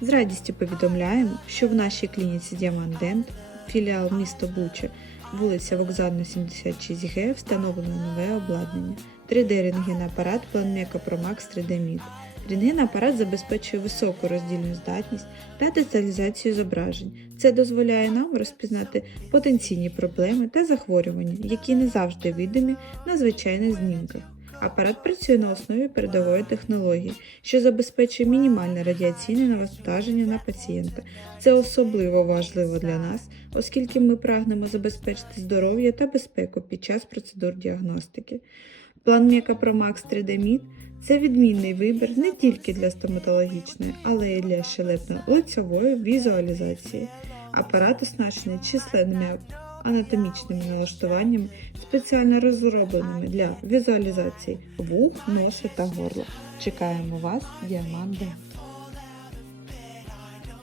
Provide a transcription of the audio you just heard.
З радістю повідомляємо, що в нашій клініці Діамант філіал місто Буча, вулиця Вокзальна, 76Г, встановлено нове обладнання. 3D рентген-апарат Planmeca Pro Max 3D Mid. Рентген-апарат забезпечує високу роздільну здатність та деталізацію зображень. Це дозволяє нам розпізнати потенційні проблеми та захворювання, які не завжди видимі на звичайних знімках. Апарат працює на основі передової технології, що забезпечує мінімальне радіаційне навантаження на пацієнта. Це особливо важливо для нас, оскільки ми прагнемо забезпечити здоров'я та безпеку під час процедур діагностики. План Мека Pro Max 3D Mid – це відмінний вибір не тільки для стоматологічної, але й для щелепно-лицьової візуалізації. Апарат оснащений численними анатомічними налаштуваннями, спеціально розробленими для візуалізації вух, носа та горла. Чекаємо вас, Діамант Дент.